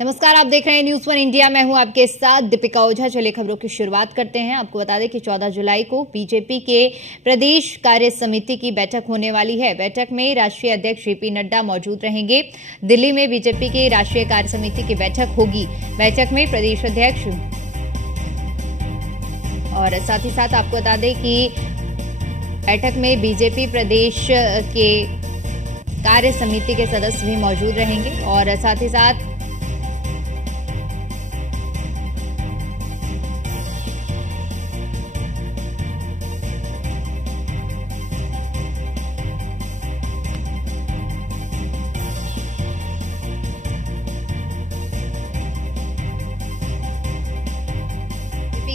नमस्कार, आप देख रहे हैं न्यूज वन इंडिया। मैं हूं आपके साथ दीपिका ओझा। चलिए खबरों की शुरुआत करते हैं। आपको बता दें कि 14 जुलाई को बीजेपी के प्रदेश कार्य समिति की बैठक होने वाली है। बैठक में राष्ट्रीय अध्यक्ष जेपी नड्डा मौजूद रहेंगे। दिल्ली में बीजेपी के राष्ट्रीय कार्य समिति की बैठक होगी। बैठक में प्रदेश अध्यक्ष और साथ ही साथ आपको बता दें कि बैठक में बीजेपी प्रदेश के कार्य समिति के सदस्य भी मौजूद रहेंगे और साथ ही साथ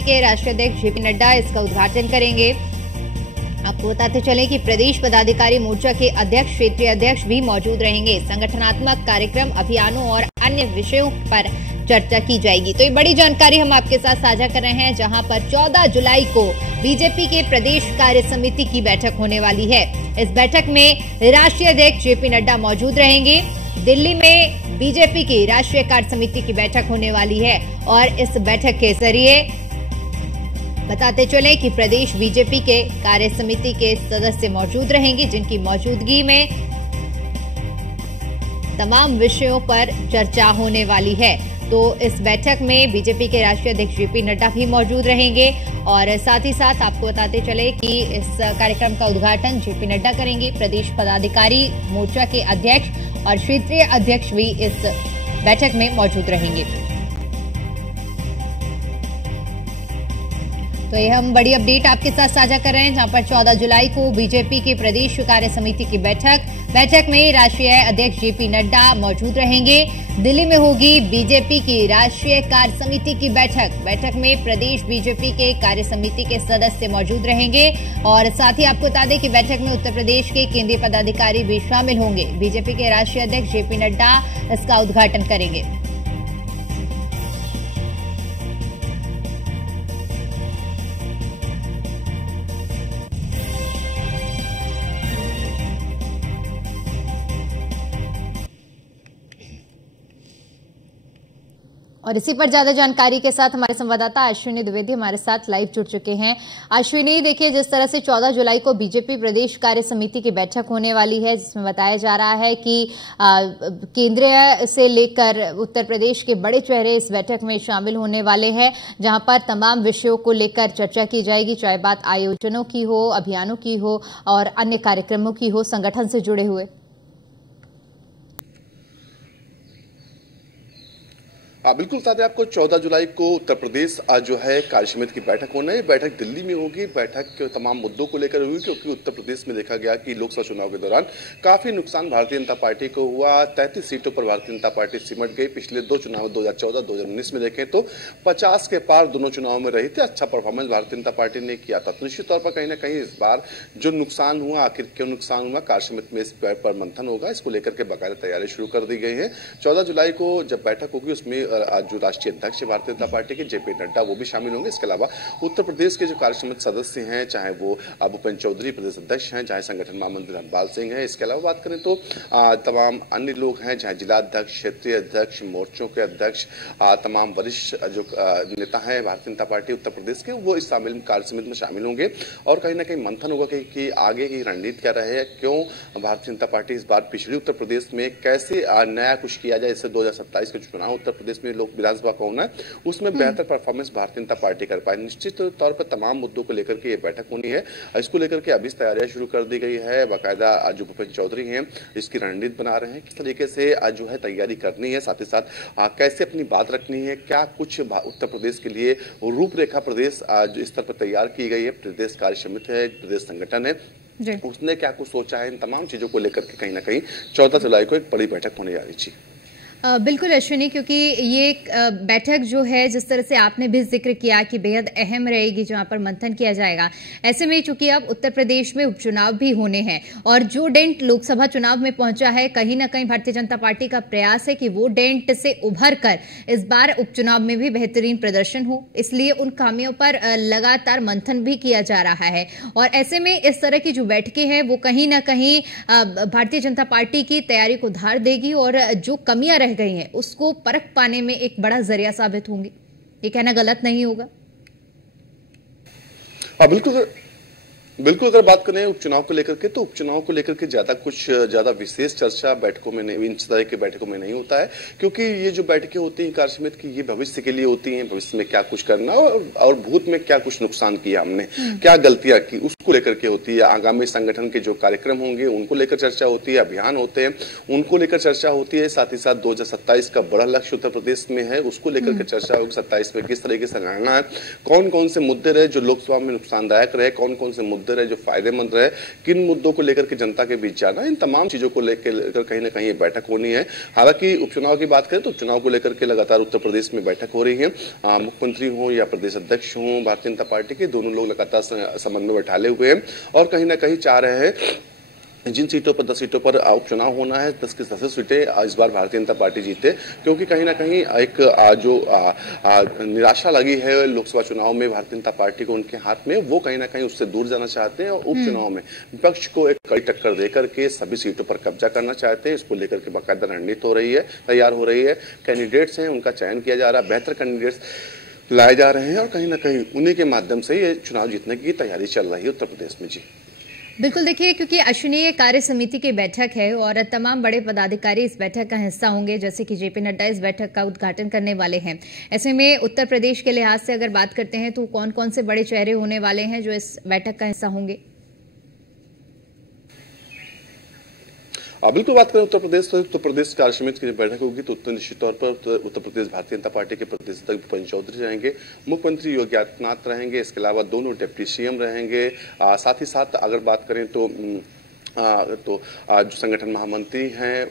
के राष्ट्रीय अध्यक्ष जेपी नड्डा इसका उद्घाटन करेंगे। आपको बताते चलें कि प्रदेश पदाधिकारी मोर्चा के अध्यक्ष, क्षेत्रीय अध्यक्ष भी मौजूद रहेंगे। संगठनात्मक कार्यक्रम, अभियानों और अन्य विषयों पर चर्चा की जाएगी। तो ये बड़ी जानकारी हम आपके साथ साझा कर रहे हैं, जहां पर 14 जुलाई को बीजेपी के प्रदेश कार्य समिति की बैठक होने वाली है। इस बैठक में राष्ट्रीय अध्यक्ष जेपी नड्डा मौजूद रहेंगे। दिल्ली में बीजेपी की राष्ट्रीय कार्य समिति की बैठक होने वाली है और इस बैठक के जरिए बताते चलें कि प्रदेश बीजेपी के कार्य समिति के सदस्य मौजूद रहेंगे, जिनकी मौजूदगी में तमाम विषयों पर चर्चा होने वाली है। तो इस बैठक में बीजेपी के राष्ट्रीय अध्यक्ष जेपी नड्डा भी मौजूद रहेंगे और साथ ही साथ आपको बताते चले कि इस कार्यक्रम का उद्घाटन जेपी नड्डा करेंगे। प्रदेश पदाधिकारी मोर्चा के अध्यक्ष और क्षेत्रीय अध्यक्ष भी इस बैठक में मौजूद रहेंगे। तो ये हम बड़ी अपडेट आपके साथ साझा कर रहे हैं, जहां पर 14 जुलाई को बीजेपी की प्रदेश कार्य समिति की बैठक में राष्ट्रीय अध्यक्ष जेपी नड्डा मौजूद रहेंगे। दिल्ली में होगी बीजेपी की राष्ट्रीय कार्य समिति की बैठक में प्रदेश बीजेपी के कार्य समिति के सदस्य मौजूद रहेंगे और साथ ही आपको बता दें कि बैठक में उत्तर प्रदेश के केंद्रीय पदाधिकारी भी शामिल होंगे। बीजेपी के राष्ट्रीय अध्यक्ष जेपी नड्डा इसका उद्घाटन करेंगे। और इसी पर ज्यादा जानकारी के साथ हमारे संवाददाता अश्विनी द्विवेदी हमारे साथ लाइव जुड़ चुके हैं। अश्विनी, देखिए, जिस तरह से 14 जुलाई को बीजेपी प्रदेश कार्य समिति की बैठक होने वाली है, जिसमें बताया जा रहा है कि केंद्रीय से लेकर उत्तर प्रदेश के बड़े चेहरे इस बैठक में शामिल होने वाले हैं, जहां पर तमाम विषयों को लेकर चर्चा की जाएगी, चाहे बात आयोजनों की हो, अभियानों की हो और अन्य कार्यक्रमों की हो संगठन से जुड़े हुए। बिल्कुल साथ ही आपको 14 जुलाई को उत्तर प्रदेश जो है कार्य समिति की बैठक होना है। बैठक दिल्ली में होगी। बैठक के तमाम मुद्दों को लेकर होगी, क्योंकि उत्तर प्रदेश में देखा गया कि लोकसभा चुनाव के दौरान काफी नुकसान भारतीय जनता पार्टी को हुआ। 33 सीटों पर भारतीय जनता पार्टी सिमट गई। पिछले दो चुनाव 2014-2019 में देखें तो 50 के पार दोनों चुनाव में रही थी। अच्छा परफॉर्मेंस भारतीय जनता पार्टी ने किया था। तो निश्चित तौर पर कहीं ना कहीं इस बार जो नुकसान हुआ, आखिर क्यों नुकसान हुआ, कार्य समिति में इस पर मंथन होगा। इसको लेकर के बाकायदा तैयारी शुरू कर दी गई है। 14 जुलाई को जब बैठक होगी, उसमें जो राष्ट्रीय अध्यक्ष भारतीय जनता पार्टी के जेपी नड्डा वो भी शामिल होंगे। इसके अलावा उत्तर प्रदेश के जो कार्य समिति सदस्य हैं, चाहे वो भूपेंद्र चौधरी प्रदेश अध्यक्ष हैं, चाहे संगठन महामंत्री धर्मपाल सिंह है। इसके अलावा बात करें तो तमाम अन्य लोग हैं, चाहे जिला अध्यक्ष, क्षेत्रीय अध्यक्ष, मोर्चों के अध्यक्ष, तमाम वरिष्ठ जो नेता हैं भारतीय जनता पार्टी उत्तर प्रदेश के, वो इस कार्य समिति में शामिल होंगे और कहीं ना कहीं मंथन होगा कि आगे की रणनीति क्या रहे, क्यों भारतीय जनता पार्टी इस बार पिछड़ी उत्तर प्रदेश में कैसे नया कुछ किया जाए। इससे 2027 के चुनाव उत्तर प्रदेश में लोग विधानसभा का होना है, उसमें बेहतर परफॉर्मेंस भारतीय जनता पार्टी कर पाए। निश्चित तौर पर तमाम मुद्दों को लेकर के ये बैठक होनी है। इसको लेकर के अभी तैयारियां शुरू कर दी गई है। बाकायदा जो भूपेंद्र चौधरी हैं इसकी रणनीति बना रहे हैं, किस तरीके से जो है तैयारी करनी है, साथ ही साथ कैसे अपनी बात रखनी है, क्या कुछ उत्तर प्रदेश के लिए रूपरेखा प्रदेश जो इस तरह पर तैयार की गई है। प्रदेश कार्य समिति है, प्रदेश संगठन है, उसने क्या कुछ सोचा है, इन तमाम चीजों को लेकर के कहीं ना कहीं 14 जुलाई को एक बड़ी बैठक होने जा रही है। बिल्कुल अश्विनी, क्योंकि ये बैठक जो है, जिस तरह से आपने भी जिक्र किया कि बेहद अहम रहेगी, जहां पर मंथन किया जाएगा। ऐसे में चूंकि अब उत्तर प्रदेश में उपचुनाव भी होने हैं और जो डेंट लोकसभा चुनाव में पहुंचा है, कहीं ना कहीं भारतीय जनता पार्टी का प्रयास है कि वो डेंट से उभर कर इस बार उपचुनाव में भी बेहतरीन प्रदर्शन हो। इसलिए उन खामियों पर लगातार मंथन भी किया जा रहा है और ऐसे में इस तरह की जो बैठकें हैं वो कहीं ना कहीं भारतीय जनता पार्टी की तैयारी को धार देगी और जो कमियां रह चल गई हैं उसको परख पाने में एक बड़ा जरिया साबित होंगी। ये कहना गलत नहीं होगा? हाँ, बिल्कुल बिल्कुल। अगर बात करें उपचुनाव को लेकर के, तो उपचुनाव को लेकर के ज्यादा विशेष चर्चा बैठकों में नहीं, इन तरह की बैठकों में नहीं होता है, क्योंकि ये जो बैठकें होती हैं कार्य समिति की, ये भविष्य के लिए होती हैं। भविष्य में क्या कुछ करना और भूत में क्या कुछ नुकसान किया हमने, क्या गलतियां की, उसको लेकर के होती है। आगामी संगठन के जो कार्यक्रम होंगे उनको लेकर चर्चा होती है, अभियान होते हैं उनको लेकर चर्चा होती है। साथ ही साथ 2027 का बड़ा लक्ष्य उत्तर प्रदेश में है, उसको लेकर के चर्चा होगी। 27 में किस तरीके से लड़ना है, कौन कौन से मुद्दे रहे जो लोकसभा में नुकसानदायक रहे, कौन कौन से मुद्दे रहे जो फायदेमंद रहे, किन मुद्दों को लेकर के जनता के बीच जाना, इन तमाम चीजों को लेकर कहीं ना कहीं ये बैठक होनी है। हालांकि उपचुनाव की बात करें तो उपचुनाव को लेकर के लगातार उत्तर प्रदेश में बैठक हो रही है। मुख्यमंत्री हो या प्रदेश अध्यक्ष हो भारतीय जनता पार्टी के, दोनों लोग लगातार समन्वय बैठाले हुए हैं और कहीं ना कहीं चाह रहे हैं जिन सीटों पर 10 सीटों पर उपचुनाव होना है, 10 की 10 सीटें इस बार भारतीय जनता पार्टी जीते, क्योंकि कहीं ना कहीं एक जो निराशा लगी है लोकसभा चुनाव में भारतीय जनता पार्टी को उनके हाथ में, वो कहीं ना कहीं उससे दूर जाना चाहते हैं और उपचुनाव में विपक्ष को एक कड़ी टक्कर देकर के सभी सीटों पर कब्जा करना चाहते हैं। इसको लेकर के बाकायदा रणनीति हो रही है, तैयार हो रही है। कैंडिडेट्स हैं, उनका चयन किया जा रहा है, बेहतर कैंडिडेट्स लाए जा रहे हैं और कहीं ना कहीं उन्हीं के माध्यम से ये चुनाव जीतने की तैयारी चल रही है उत्तर प्रदेश में। जी बिल्कुल, देखिए क्योंकि अश्विनी कार्य समिति की बैठक है और तमाम बड़े पदाधिकारी इस बैठक का हिस्सा होंगे, जैसे कि जेपी नड्डा इस बैठक का उद्घाटन करने वाले हैं। ऐसे में उत्तर प्रदेश के लिहाज से अगर बात करते हैं तो कौन कौन से बड़े चेहरे होने वाले हैं जो इस बैठक का हिस्सा होंगे? बिल्कुल बात करें उत्तर प्रदेश तो उत्तर प्रदेश कार्य समिति की बैठक होगी तो निश्चित तौर पर उत्तर प्रदेश भारतीय जनता पार्टी के प्रदेश अध्यक्ष भूपेंद्र चौधरी रहेंगे, मुख्यमंत्री योगी आदित्यनाथ रहेंगे, इसके अलावा दोनों डिप्टी सीएम रहेंगे। साथ ही साथ अगर बात करें तो जो संगठन महामंत्री हैं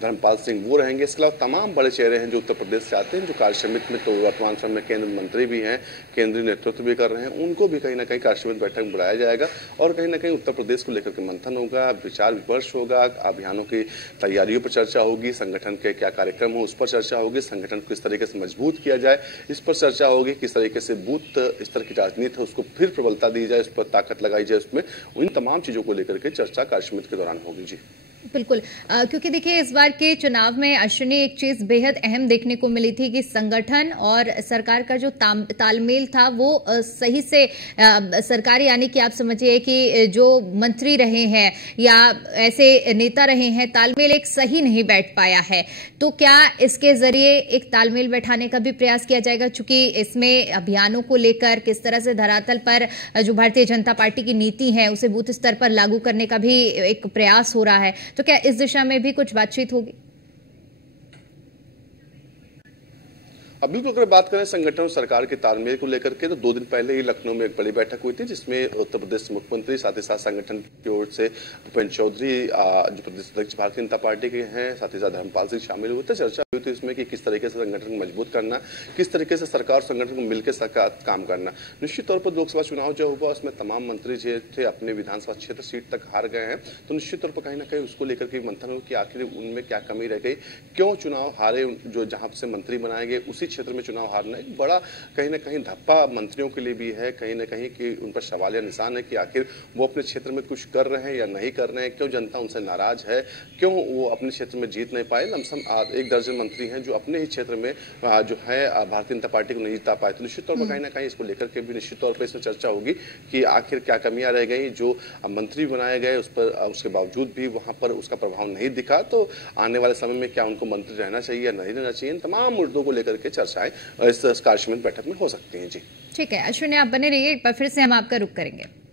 धर्मपाल सिंह वो रहेंगे। इसके अलावा तमाम बड़े चेहरे हैं जो उत्तर प्रदेश से आते हैं, जो कार्य समिति में तो वर्तमान समय में केंद्रीय मंत्री भी हैं, केंद्रीय नेतृत्व भी कर रहे हैं, उनको भी कहीं ना कहीं कार्य समिति बैठक में बुलाया जाएगा और कहीं ना कहीं उत्तर प्रदेश को लेकर के मंथन होगा, विचार विमर्श होगा, अभियानों की तैयारियों पर चर्चा होगी, संगठन के क्या कार्यक्रम हो उस पर चर्चा होगी, संगठन को किस तरीके से मजबूत किया जाए इस पर चर्चा होगी, किस तरीके से बूथ स्तर की राजनीति है उसको फिर प्रबलता दी जाए, उस पर ताकत लगाई जाए, उसमें उन तमाम चीजों को लेकर के चर्चा कार्य समिति के दौरान होगी। जी बिल्कुल, क्योंकि देखिए इस बार के चुनाव में अश्विनी एक चीज बेहद अहम देखने को मिली थी कि संगठन और सरकार का जो तालमेल था वो सही से सरकार, यानी कि आप समझिए कि जो मंत्री रहे हैं या ऐसे नेता रहे हैं, तालमेल एक सही नहीं बैठ पाया है। तो क्या इसके जरिए एक तालमेल बैठाने का भी प्रयास किया जाएगा, चूंकि इसमें अभियानों को लेकर किस तरह से धरातल पर जो भारतीय जनता पार्टी की नीति है उसे बूथ स्तर पर लागू करने का भी एक प्रयास हो रहा है, तो क्या इस दिशा में भी कुछ बातचीत होगी? अब बिल्कुल अगर बात करें संगठन और सरकार के तालमेल को लेकर के तो 2 दिन पहले ही लखनऊ में एक बड़ी बैठक हुई थी जिसमें उत्तर प्रदेश मुख्यमंत्री साथ ही साथ संगठन की ओर से भूपेंद्र चौधरी जो प्रदेश अध्यक्ष भारतीय जनता पार्टी के हैं, साथ ही साथ धर्मपाल सिंह शामिल हुए थे। चर्चा हुई थी इसमें कि किस तरीके से संगठन को मजबूत करना, किस तरीके से सरकार और संगठन को मिलकर काम करना। निश्चित तौर पर लोकसभा चुनाव जो हुआ उसमें तमाम मंत्री जो थे अपने विधानसभा क्षेत्र सीट तक हार गए हैं, तो निश्चित तौर पर कहीं ना कहीं उसको लेकर के मंथन हो कि आखिर उनमें क्या कमी रह गई, क्यों चुनाव हारे, जो जहां से मंत्री बनाए गए उसी क्षेत्र में चुनाव हारना एक बड़ा कहीं ना कहीं धप्पा मंत्रियों के लिए भी है, कहीं ना कहीं कि उन पर सवाल या निशान है कि आखिर वो अपने क्षेत्र में कुछ कर रहे हैं या नहीं कर रहे हैं, क्यों जनता उनसे नाराज है, क्यों वो अपने क्षेत्र में जीत नहीं पाए। लमसम 1 दर्जन मंत्री हैं जो अपने ही क्षेत्र में जो है भारतीय जनता पार्टी को नहीं जीता पाए, तो निश्चित तौर पर कहीं ना कहीं इसको लेकर के भी निश्चित तौर पर इसमें चर्चा होगी कि आखिर क्या कमियां रह गई, जो मंत्री बनाए गए उस पर उसके बावजूद भी वहां पर उसका प्रभाव नहीं दिखा, तो आने वाले समय में क्या उनको मंत्री रहना चाहिए या नहीं रहना चाहिए, इन तमाम मुद्दों को लेकर के चर्चाएं इस कार्य समिति बैठक में हो सकती हैं। जी ठीक है अश्विनी, आप बने रहिए, एक बार फिर से हम आपका रुख करेंगे।